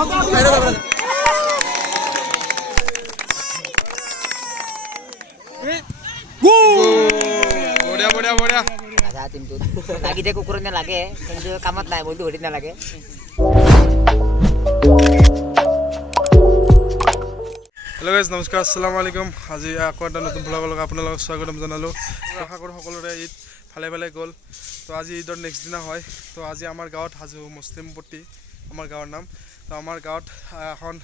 বঢ়িয়া বঢ়িয়া বঢ়িয়া আধা টিমটোত লাগি দিয়ে কুকুৰ নালাগে কিন্তু কামত নাই বলটো ধৰি নালাগে হেল্ল' গাইজ নমস্কাৰ আসসালামু আলাইকুম আজি আকৌ এটা নতুন ভ্লগৰ আপোনালোকক স্বাগতম জনালোঁ আশা কৰোঁ সকলোৰে ঈদ ভালে ভালে গ'ল তো আজি ঈদৰ নেক্সট দিনা হয় তো আজি আমাৰ গাঁৱত হাজো মুছলিমপট্টি আমাৰ গাঁৱৰ নাম তো আমাৰ গাঁৱত এখন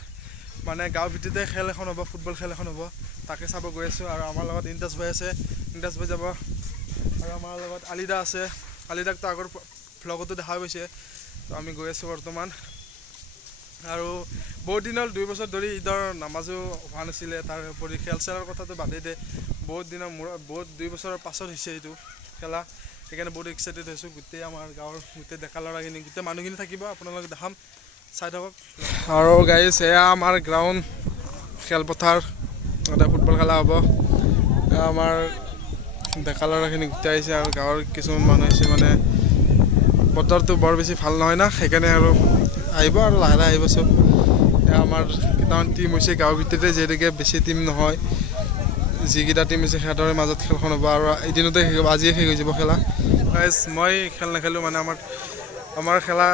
মানে গাঁৱৰ ভিতৰতে খেল এখন হ'ব ফুটবল খেল এখন হ'ব তাকে চাব গৈ আছোঁ আৰু আমাৰ লগত ইণ্টাজ ভাই আছে ইণ্টাজ ভাই যাব আৰু আমাৰ লগত আলিদা আছে আলিদাকতো আগৰ ভ্লগতো দেখা গৈছে তো আমি গৈ আছোঁ বৰ্তমান আৰু বহুত দিন হ'ল 2 বছৰ ধৰি ঈদৰ নামাজো হোৱা নাছিলে তাৰ উপৰি খেল চেলৰ কথাটো বাদেই দে বহুত দিনৰ বহুত 2 বছৰৰ পাছত হৈছে এইটো খেলা সেইকাৰণে বহুত এক্সাইটেড হৈছোঁ গোটেই আমাৰ গাঁৱৰ গোটেই ডেকা ল'ৰাখিনি গোটেই মানুহখিনি থাকিব আপোনালোকে দেখাম চাই থাকক আৰু গাইজ এয়া আমাৰ গ্ৰাউণ্ড খেলপথাৰ এটা ফুটবল খেলা হ'ব আমাৰ ডেকা ল'ৰাখিনি গোটেই আহিছে আৰু গাঁৱৰ কিছুমান মানুহ আহিছে মানে বতৰটো বৰ বেছি ভাল নহয় না সেইকাৰণে আৰু আহিব আৰু লাহে লাহে আহিব চব আমাৰ কেইটামান টিম হৈছে গাঁৱৰ ভিতৰতে যিহেতুকে বেছি টিম নহয় যিকেইটা টিম হৈছে সিহঁতৰ মাজত খেলখন হ'ব আৰু এদিনতে শেষ হ'ব আজিয়ে শেষ হৈ যাব খেলা মই খেল নেখেলোঁ মানে আমাৰ খেলা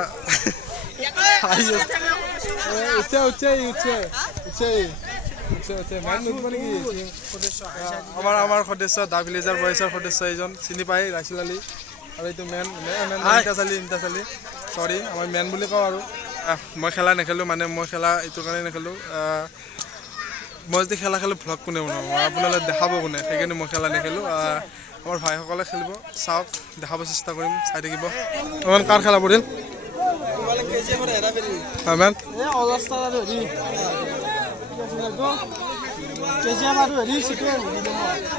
আমাৰ সদস্য দা ভিলেজাৰ বয়সৰ সদস্য এজন চিনি পায় ৰাইচুল আলী আৰু এইটো ইণ্টাচালি চৰি মই মেন বুলি কওঁ আৰু মই খেলা নেখেলোঁ মানে মই খেলা এইটো কাৰণে নেখেলোঁ মই যদি খেলা খেলোঁ ভ্লগ কোনে বনাব আপোনালোকে দেখাব কোনে সেইকাৰণে মই খেলা নেখেলোঁ আমাৰ ভাইসকলে খেলিব চাওক দেখাব চেষ্টা কৰিম চাই থাকিব ইমান কাৰ খেলা পৰিল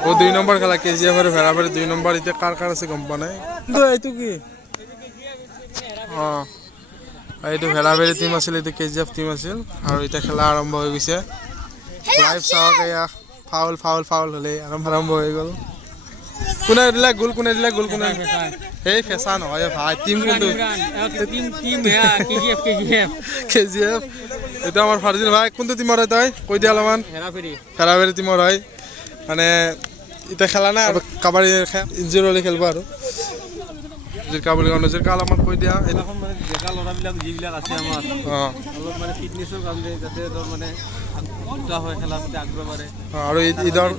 ও 2 নম্বৰ খেলা KGF আৰু ভেৰাবাৰী 2 নম্বৰ এতিয়া কাৰ আছে গম পোৱা নাই এইটো কি এইটো ভেৰাবাৰী টিম আছিল এইটো KGF টিম আছিল আৰু এতিয়া খেলা আৰম্ভ হৈ গৈছে লাইভ চাওক এয়া ফাউল হ'লে আৰম্ভ হৈ গ'ল কোনে দিলে গোল কোনে এই ফেঁচা নহয় ভাই টিম কিন্তু KGF এইটো আমাৰ ফাৰ্জিন ভাই কোনটো টিমৰ হয় তই কৈ দিয়া অলপমান ভেৰাবাৰী টিমৰ হয় মানে এতিয়া খেলা নাই আৰু কাবাডী ইনজুৰি হ'লে খেলিব আৰু জিৰকা বুলি কওঁ জিৰকা অলপমান কৈ দিয়া এইখন মানে ডেকা ল'ৰাবিলাক যিবিলাক আছে আমাৰ অলপ মানে ফিটনেছৰ কাৰণে যাতে ধৰ মানে উৎসাহ হয় খেলাৰ প্ৰতি আগ্ৰহ বাঢ়ে আৰু ঈদৰ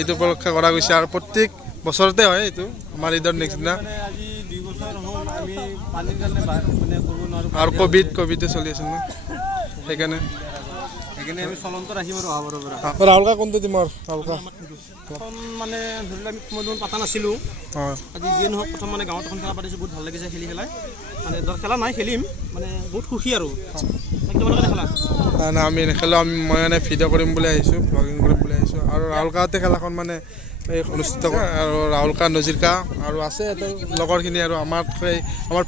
ঈদ উপলক্ষে কৰা গৈছে আৰু প্ৰত্যেক বছৰতে হয় এইটো আমাৰ ঈদৰ নেক্সট দিনা আজি 2 বছৰ হ'ল আমি পানীৰ কাৰণে মানে কৰিব নোৱাৰোঁ আৰু ক'ভিডে চলি আছে ন সেইকাৰণে আমি চলন্ত ৰাখিম আৰু অহাবাৰৰ পৰা ৰাহুল কা কোনটো টিমৰ ৰাহুল কা মানে ধৰি লওক আমি সময় পাতা নাছিলোঁ আজি যিয়ে নহওক প্ৰথম মানে গাঁৱত এখন খেলা পাতিছোঁ বহুত ভাল লাগিছে খেলা মানে ধৰ খেলা নাই খেলিম মানে বহুত সুখী আৰু তোমালোকে খেলা নাই আমি নেখেলোঁ মই মানে ভিডিঅ' কৰিম বুলি আহিছোঁ ব্লগিং কৰিম বুলি আহিছোঁ আৰু ৰাহুল কাতে খেলাখন মানে এই অনুষ্ঠিত কৰে আৰু ৰাহুল কা নজিৰকা আৰু আছে লগৰখিনি আৰু আমাৰ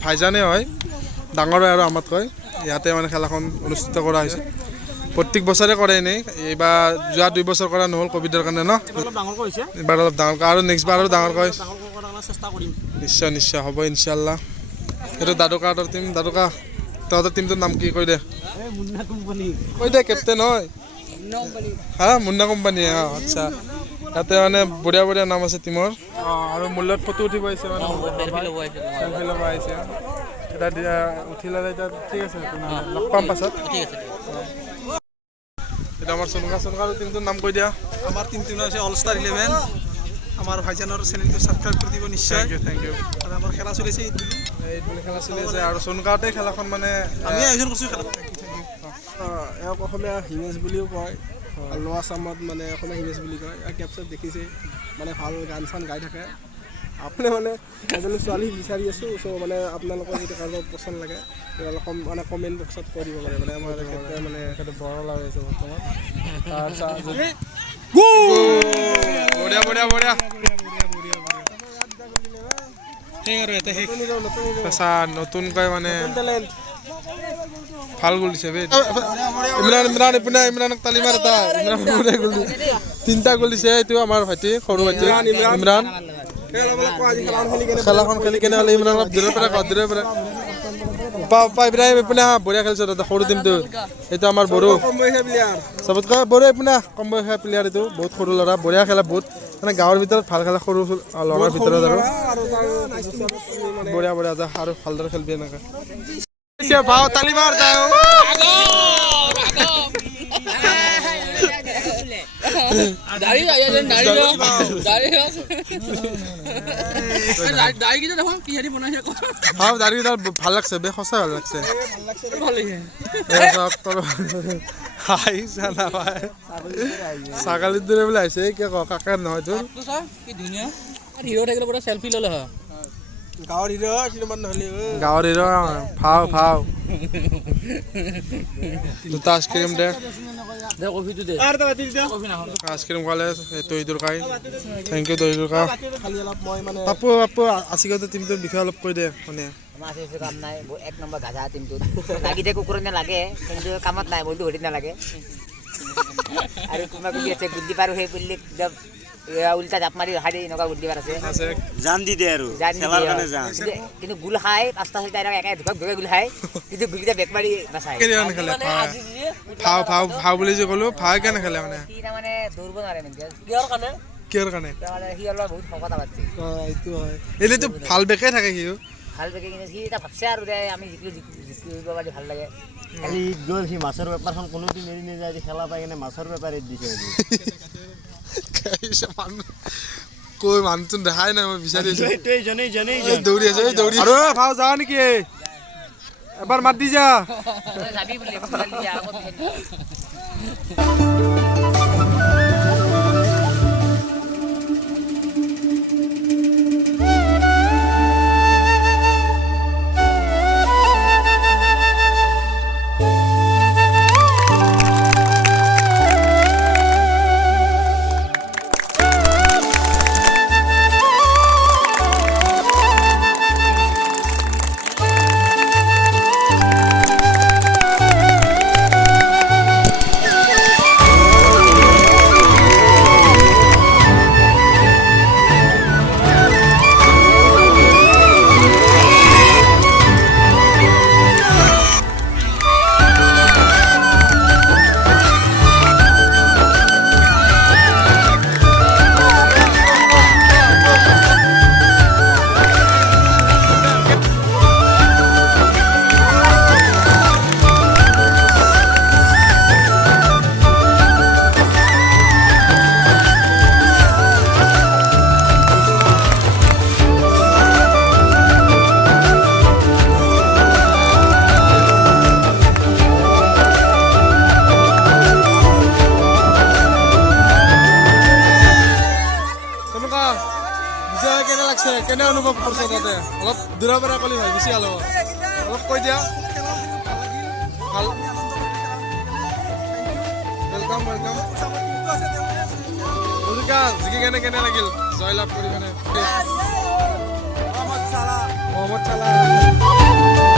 ভাইজানে হয় ডাঙৰ হয় আৰু আমাতকৈ ইয়াতে মানে খেলাখন অনুষ্ঠিত কৰা হৈছে প্ৰত্যেক বছৰে কৰে এনেই এইবাৰ যোৱা 2 বছৰ কৰা নহ'ল ক'ভিডৰ কাৰণে ন এইবাৰ অলপ ডাঙৰকৈ আৰু নেক্সট বাৰ আৰু ডাঙৰকৈ চেষ্টা কৰিম নিশ্চয় হ'ব ইনশাল্লাহ এইটো দাদুকাহঁতৰ টিম দাদুকা তহঁতৰ টিমটোৰ নাম কি কৈ দে কৈ দে কেপ্টেইন হয় মুন্না কোম্পানী আচ্ছা ইয়াতে মানে বঢ়িয়া নাম আছে টিমৰ আৰু মূল্যত ফটো উঠিব আহিছে মানে চেলফি ল'ব আহিছে এতিয়া উঠি ল'লে এতিয়া ঠিক আছে লগ পাম পাছত ঠিক আছে এটা আমাৰ সোনকা টিমটোৰ নাম কৈ দিয়া আমাৰ টিমটোৰ নাম হৈছে অল ষ্টাৰ 11 আমাৰ ভাইজানৰ চেনেলটো ছাবস্ক্ৰাইব কৰি দিব নিশ্চয় থেংক ইউ আৰু আমাৰ খেলা চলিছে ঈদ বুলি খেলা চলি আছে আৰু সোনকাতে খেলাখন মানে আমি আয়োজন কৰিছোঁ খেলা এওক অসমীয়া হিমেশ বুলিও কয় লোৱা আছামত মানে অসমীয়া হিমেশ বুলি কয় কেপচাৰ দেখিছে মানে ভাল গান চান গাই থাকে আপুনি মানে এজনী ছোৱালী বিচাৰি আছোঁ চ' মানে আপোনালোকৰ যদি কাৰোবাৰ পচন্দ লাগে অলপ মানে কমেণ্ট বক্সত কৈ দিব পাৰে মানে আমাৰ তেখেতে মানে তেখেতে বৰ লাগি আছে বৰ্তমান বঢ়িয়া নতুনকৈ মানে ভাল গ'ল দিছে ইমৰানক তালি মাৰ এটা ইমৰান 3টা গ'ল দিছে এইটো আমাৰ ভাইটি সৰু ভাইটি ইমৰান খেলাখন খেলি কেনে হ'লে ইমৰান অলপ দূৰৰ পৰা ইব্ৰাহিম এইপিনে আহা, বঢ়িয়া খেলিছে দাদা সৰু টিমটো এইটো আমাৰ বড়ো চবতকৈ বড়ো এইপিনে কম বয়সীয়া প্লেয়াৰ এইটো বহুত সৰু ল'ৰা বঢ়িয়া খেলা বহুত মানে গাঁৱৰ ভিতৰত ভাল খেলা সৰু ল'ৰাৰ ভিতৰত আৰু বঢ়িয়া বঢ়িয়া যা আৰু ভালদৰে খেলিবি এনেকৈ ভাও তালি মাৰ ভাল লাগছে বে সঁচা ভাল লাগছে ছাগালীৰ দৰে বোলে আহিছে কিয় কাকা নহয় তোৰ গাঁৱৰ হিৰ' ভাও দুটা আইচক্ৰীম দে আইচক্ৰীম খোৱালে দৈ কাই থেংক ইউ দৈ কা পাপু পাপু আছিগতে টিমটোৰ বিষয়ে অলপ কৈ দে মানে আমাৰ আছে কাম নাই এক নম্বৰ গাধা টিমটোত লাগি দিয়ে কুকুৰ নালাগে কিন্তু কামত নাই বলটো ধৰি নালাগে আৰু কোনোবা কোনোবি আছে বুদ্ধি পাৰো সেই বুল্লি উল্টা জাপ মাৰি হাৰি এনেকুৱা বুদ্ধি পাৰ আছে জান দি দে আৰু খেলাৰ কাৰণে জান কিন্তু গুল খাই পাঁচটা ছয়টা একে ধুকাক ধুকাই গুল খাই কিন্তু গুলিটা বেক মাৰি নাচায় ভাও ভাও ভাও বুলি যে ক'লো ভাও কেনে খেলে মানে সি তাৰমানে দৌৰিব নোৱাৰে মানে কিহৰ কাৰণে সি অলপ বহুত শকতা পাতিছে এইটো হয় এনেইতো ভাল বেকে থাকে সিও ভাল বেগে কিন্তু সি এটা ভাবছে আৰু দে আমি জিকিব পাৰি ভাল লাগে গ'ল সি মাছৰ বেপাৰখন কোনোদিন মেৰি নাযায় খেলা পাই কিনে মাছৰ বেপাৰ দিছে কৈ মানুহটো দেখাই নাই মই বিচাৰি আছো দৌৰি আছে দৌৰি আৰু ভাও যা নেকি এবাৰ মাত দি যা যাবি বুলি কেনে অনুভৱ কৰিছে তাতে অলপ দূৰৰ পৰা ক'লি হয় বেছি ভাল হ'ব অলপ কৈ দিয়া ভাল ৱেলকাম ৱেলকাম জিকি কেনে লাগিল জয়লাভ কৰি মানে মহম্মদ চালা